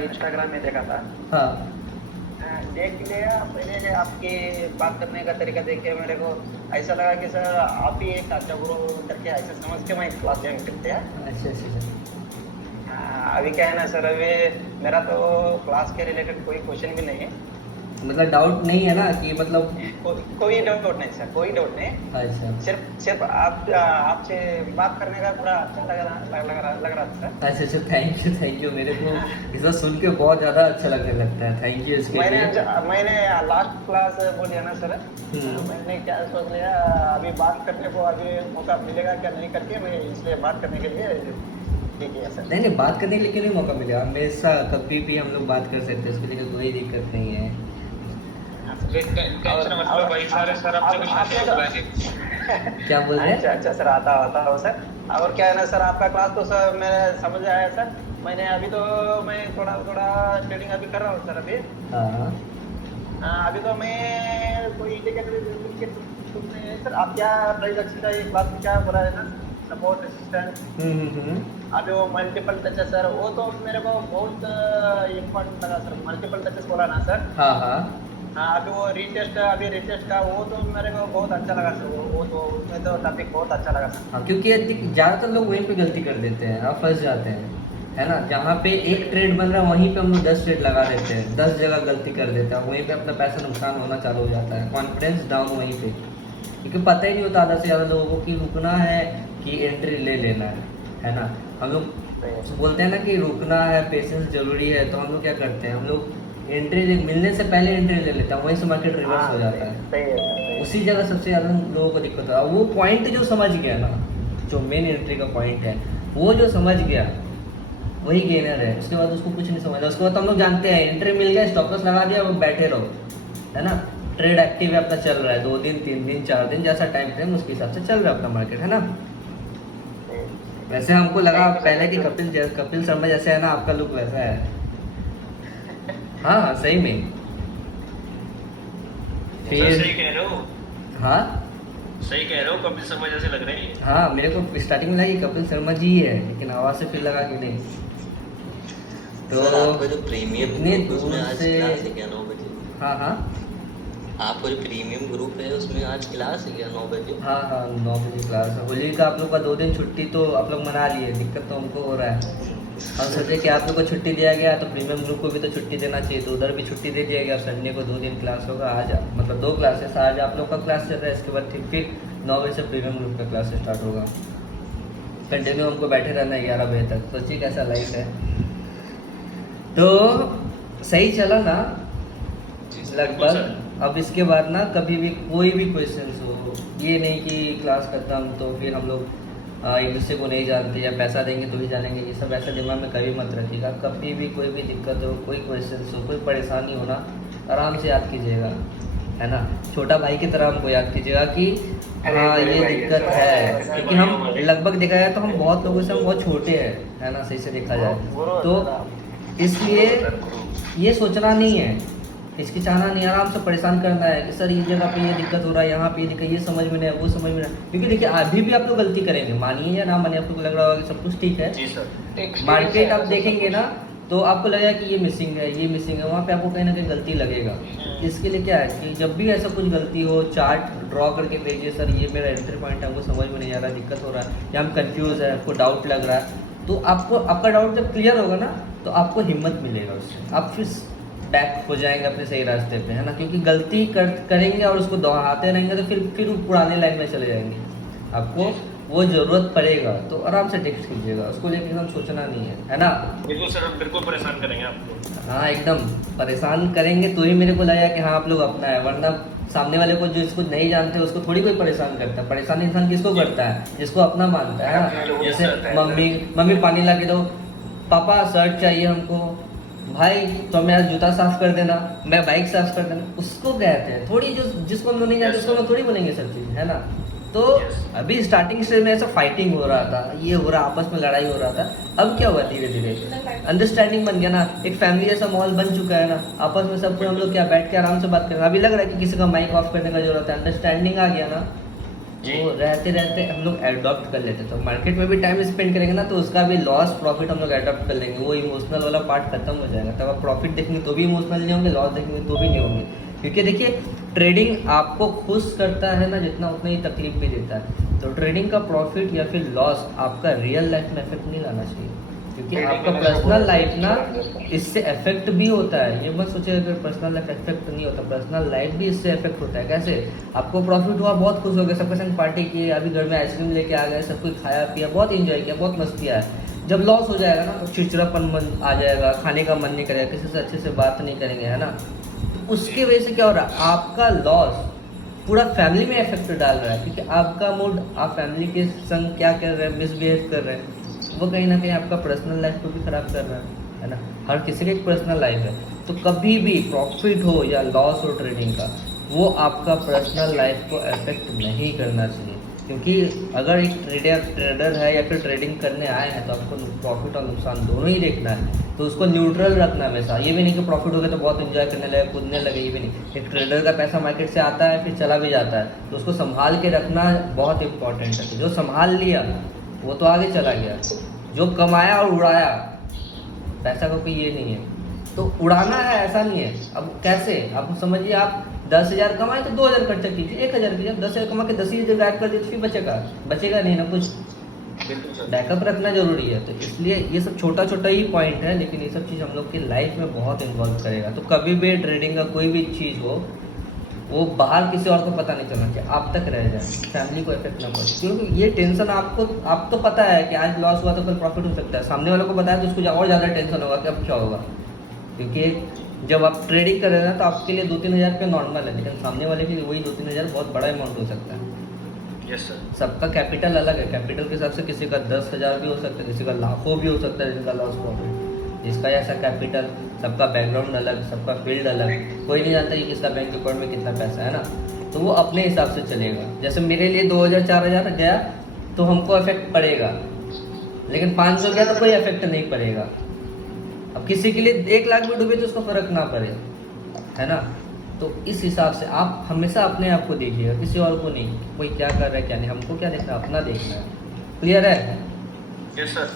Instagram में देखा था। हाँ देख लिया मैंने आपके बात करने का तरीका देख के मेरे को ऐसा लगा कि सर आप ही एक अच्छा गुरु करके ऐसा समझ के मैं क्लास ज्वाइन करते हैं। अच्छा अच्छा अच्छा। अभी क्या है ना सर, अभी मेरा तो क्लास के रिलेटेड कोई क्वेश्चन भी नहीं है। मतलब डाउट नहीं है ना कि मतलब। कोई डाउट नहीं सर, कोई डाउट नहीं। अच्छा सिर्फ आपसे बात करने का थोड़ा अच्छा लग रहा था सर। अच्छा अच्छा, थैंक यू। मेरे को इसको सुन के बहुत ज़्यादा अच्छा लगने लगता है। थैंक यू इसके लिए। मैंने लास्ट क्लास बोल दिया ना सर, मैंने क्या सोच लिया अभी बात करने को अभी मौका मिलेगा क्या नहीं करके मैं इसलिए बात करने के लिए ठीक है सर। नहीं बात करने के लिए क्यों नहीं मौका मिलेगा, हमेशा कभी भी हम लोग बात कर सकते हैं, उसके लिए कोई दिक्कत नहीं है। क्या बोल रहे हैं? अच्छा सर, आता हूँ सर। और क्या है ना सर, आपका क्लास तो सर मैं समझ आया सर। मैंने अभी तो मैं थोड़ा ट्रेडिंग अभी कर रहा हूँ सर अभी। हाँ अभी तो मैं कोई इंडिकेटर सर, आप क्या प्राइस अच्छी था ये क्लास में क्या बोला है ना, सपोर्ट रेसिस्टेंस। अभी वो मल्टीपल टचेस सर, वो तो मेरे को बहुत इम्पोर्टेंट लगा सर, मल्टीपल टचेस बोला ना सर। हाँ हाँ हाँ अभी वो रिटेस्ट का वो तो मेरे को बहुत अच्छा लगा सर। वो तो उसमें तो टॉपिक बहुत अच्छा लगा सर। हाँ, क्योंकि ज़्यादातर लोग वहीं पे गलती कर देते हैं, आप फंस जाते हैं, है ना। जहाँ पे एक ट्रेड बन रहा है वहीं पे हम लोग 10 ट्रेड लगा देते हैं, 10 जगह गलती कर देते हैं, वहीं पे अपना पैसा नुकसान होना चालू हो जाता है, कॉन्फिडेंस डाउन वहीं पे। क्योंकि पता ही नहीं होता आधा से ज़्यादा लोगों को कि रुकना है कि एंट्री ले लेना है ना। हम लोग बोलते हैं ना कि रुकना है, पेशेंस जरूरी है, तो हम लोग क्या करते हैं, हम लोग एंट्री मिलने से पहले एंट्री ले लेते हैं, वहीं से मार्केट रिवर्स हो जाता है। उसी जगह सबसे ज़्यादा लोगों को दिक्कत है। वो पॉइंट जो समझ गया ना, जो मेन एंट्री का पॉइंट है, वो जो समझ गया वही गेनर है। उसके बाद उसको कुछ नहीं समझा। उसके बाद हम लोग जानते हैं एंट्री मिल गया, स्टॉप लॉस लगा दिया, वो बैठे रहो, है ना। ट्रेड एक्टिव है, अपना चल रहा है, 2 दिन 3 दिन 4 दिन जैसा टाइम फ्रेम उसके हिसाब से चल रहा है अपना मार्केट, है ना। वैसे हमको लगा पहले कि कपिल शर्मा जैसे है ना, आपका लुक वैसा है। हाँ हाँ सही में। फिर सही कह रहे हो, हाँ सही कह रहे हो, कपिल शर्मा जैसे लग रहे हैं। हाँ, मेरे को स्टार्टिंग में लगा कि कपिल शर्मा जी ही है, लेकिन आवाज़ से फिर लगा कि नहीं। तो सर आपका जो प्रीमियम इतने ग्रुप है, उसमें दूर आज से। क्लास है क्या 9 बजे? हाँ हाँ आपका जो प्रीमियम ग्रुप है उसमें आज क्लास है क्या 9 बजे? हाँ हाँ 9 बजे क्लास है। होली का आप लोग का 2 दिन छुट्टी तो आप लोग मना लिए, दिक्कत तो हमको हो रहा है। हम सोचे कि आप लोग को छुट्टी दिया गया तो प्रीमियम ग्रुप को भी तो छुट्टी देना चाहिए, तो उधर भी छुट्टी दे दिया गया। संडे को 2 दिन क्लास होगा, आज मतलब 2 क्लासेस, आज आप लोग का क्लास चल रहा है, इसके बाद फिर 9 बजे से प्रीमियम ग्रुप का क्लास स्टार्ट होगा। कंटिन्यू हमको बैठे रहना है 11 बजे तक। सोचिए कैसा लाइफ है। तो सही चला ना लगभग। अब इसके बाद ना कभी भी कोई भी क्वेश्चन हो, ये नहीं कि क्लास खत्म तो फिर हम लोग एक दूसरे को नहीं जानते या पैसा देंगे तो ही जानेंगे, ये सब ऐसा दिमाग में कभी मत रखिएगा। कभी भी कोई भी दिक्कत हो, कोई क्वेश्चन हो, कोई परेशानी हो ना, आराम से याद कीजिएगा, है ना। छोटा भाई की तरह हमको याद कीजिएगा कि हाँ ये दिक्कत है। क्योंकि हम लगभग देखा जाए तो हम बहुत लोगों से हम बहुत छोटे हैं, है ना, सही से देखा जाए तो। इसलिए ये सोचना नहीं है, हिचकिचाना नहीं, आराम से परेशान करना है कि सर ये जगह पे ये दिक्कत हो रहा है, यहाँ पे ये दिक्कत, ये समझ में नहीं है, वो समझ में नहीं है। क्योंकि देखिए अभी भी आप लोग गलती करेंगे, मानिए या ना मानिए, आपको लग रहा होगा कि सब कुछ ठीक है। जी सर। मार्केट आप देखेंगे ना तो आपको लगेगा कि ये मिसिंग है, ये मिसिंग है, वहाँ पे आपको कहीं ना कहीं गलती लगेगा। इसके लिए क्या है कि जब भी ऐसा कुछ गलती हो, चार्ट ड्रॉ करके भेजिए, सर ये मेरा एंट्री पॉइंट है, हमको समझ में नहीं आ रहा, दिक्कत हो रहा है, या हम कंफ्यूज है, आपको डाउट लग रहा है, तो आपको आपका डाउट जब क्लियर होगा ना तो आपको हिम्मत मिलेगा उससे, आप फिर बैक हो जाएंगे अपने सही रास्ते पे, है ना। क्योंकि गलती करेंगे और उसको दोहराते रहेंगे तो फिर वो पुराने लाइन में चले जाएंगे। आपको वो ज़रूरत पड़ेगा तो आराम से टेक्स्ट कीजिएगा, उसको लेकर एकदम सोचना नहीं है ना। बिल्कुल सर, बिल्कुल परेशान करेंगे आपको। हाँ एकदम परेशान करेंगे तो ही मेरे को लगा कि हाँ आप लोग अपना है, वरना सामने वाले को जो इसको नहीं जानते उसको थोड़ी कोई परेशान करता है। परेशान इंसान किसको करता है? जिसको अपना मानता है ना। जैसे मम्मी पानी ला के दो, पापा शर्ट चाहिए हमको, भाई तो मेरा जूता साफ कर देना, मैं बाइक साफ कर देना, उसको कहते हैं। थोड़ी जो जिसको हम लोग नहीं जानते उसको हम थोड़ी बोलेंगे सब चीज़, है ना। तो अभी स्टार्टिंग स्टेज में ऐसा फाइटिंग हो रहा था, ये हो रहा, आपस में लड़ाई हो रहा था। अब क्या हुआ, धीरे धीरे अंडरस्टैंडिंग बन गया ना, एक फैमिली जैसा माहौल बन चुका है ना। आपस में सब कुछ हम लोग क्या बैठ के आराम से बात कर रहे हैं। अभी लग रहा है कि किसी का माइक ऑफ करने का जरूरत है, अंडरस्टैंडिंग आ गया ना, जी। वो रहते रहते हम लोग एडॉप्ट कर लेते हैं। तो मार्केट में भी टाइम स्पेंड करेंगे ना तो उसका भी लॉस प्रॉफिट हम लोग एडॉप्ट कर लेंगे, वो इमोशनल वाला पार्ट खत्म हो जाएगा। तब आप प्रॉफिट देखेंगे तो भी इमोशनल नहीं होंगे, लॉस देखेंगे तो भी नहीं होंगे। क्योंकि देखिए ट्रेडिंग आपको खुश करता है ना जितना, उतना ही तकलीफ भी देता है। तो ट्रेडिंग का प्रॉफिट या फिर लॉस आपका रियल लाइफ में इफेक्ट नहीं लाना चाहिए, क्योंकि आपका पर्सनल लाइफ ना इससे इफेक्ट भी होता है। ये मत सोचिए अगर पर्सनल लाइफ इफेक्ट नहीं होता, पर्सनल लाइफ भी इससे इफेक्ट होता है। कैसे? आपको प्रॉफिट हुआ, बहुत खुश हो गए, सबके संग पार्टी की, अभी घर में आइसक्रीम लेके आ गए, सब कुछ खाया पिया, बहुत इंजॉय किया, बहुत मस्ती आया। जब लॉस हो जाएगा ना तो चिड़चिड़ापन मन आ जाएगा, खाने का मन नहीं करेगा, किसी से अच्छे से बात नहीं करेंगे, है ना। तो उसकी वजह से क्या हो रहा है, आपका लॉस पूरा फैमिली में इफेक्ट डाल रहा है, क्योंकि आपका मूड, आप फैमिली के संग क्या कर रहे हैं, मिसबिहेव कर रहे हैं, वो कहीं ना कहीं आपका पर्सनल लाइफ को भी ख़राब कर रहा है ना। हर किसी का एक पर्सनल लाइफ है। तो कभी भी प्रॉफिट हो या लॉस हो ट्रेडिंग का, वो आपका पर्सनल लाइफ को अफेक्ट नहीं करना चाहिए। क्योंकि अगर एक ट्रेडर है या फिर ट्रेडिंग करने आए हैं तो आपको प्रॉफिट और नुकसान दोनों ही देखना है। तो उसको न्यूट्रल रखना हमेशा। ये भी नहीं कि प्रॉफिट हो गया तो बहुत एंजॉय करने लगे, कूदने लगे, ये भी नहीं। एक ट्रेडर का पैसा मार्केट से आता है फिर चला भी जाता है, तो उसको संभाल के रखना बहुत इंपॉर्टेंट है। तो जो संभाल लिया वो तो आगे चला गया, जो कमाया और उड़ाया, पैसा का कोई ये नहीं है। तो उड़ाना है ऐसा नहीं है। अब कैसे, आप समझिए, आप 10,000 कमाए तो 2,000 खर्चा कीजिए, 1,000 कीजिए। 10,000 कमा के 10,000 गायब कर दिए तो फिर बचेगा नहीं ना कुछ। बिल्कुल सर। बैकअप रखना जरूरी है। तो इसलिए ये सब छोटा छोटा ही पॉइंट है, लेकिन ये सब चीज़ हम लोग की लाइफ में बहुत इन्वॉल्व करेगा। तो कभी भी ट्रेडिंग का कोई भी चीज़ हो, वो बाहर किसी और को पता नहीं चलना चाहिए, आप तक रह जाए, फैमिली को इफेक्ट ना पड़े। क्योंकि ये टेंशन आपको पता है कि आज लॉस हुआ तो कल प्रॉफिट हो सकता है, सामने वालों को बताया तो उसको और ज़्यादा टेंशन होगा कि अब क्या होगा। क्योंकि जब आप ट्रेडिंग कर रहे हैं ना तो आपके लिए 2-3 हज़ार रुपये नॉर्मल है, लेकिन सामने वाले के लिए वही 2-3 हज़ार बहुत बड़ा अमाउंट हो सकता है। Yes sir. सबका कैपिटल अलग है, कैपिटल के हिसाब से किसी का 10,000 भी हो सकता है, किसी का लाखों भी हो सकता है जिनका लॉस प्रॉफिट, जिसका ऐसा कैपिटल। सबका बैकग्राउंड अलग, सबका फील्ड अलग, कोई नहीं जानता कि किसका बैंक अकाउंट में कितना पैसा है ना। तो वो अपने हिसाब से चलेगा। जैसे मेरे लिए 2,000-4,000 गया तो हमको इफेक्ट पड़ेगा, लेकिन 500 गया तो कोई इफेक्ट नहीं पड़ेगा। अब किसी के लिए 1 लाख भी डूबे तो उसको फर्क ना पड़े, है ना। तो इस हिसाब से आप हमेशा अपने आप को देखिएगा, किसी और को नहीं। कोई क्या कर रहा है क्या नहीं, हमको क्या देखना है, अपना देखना है। क्लियर है? Yes sir.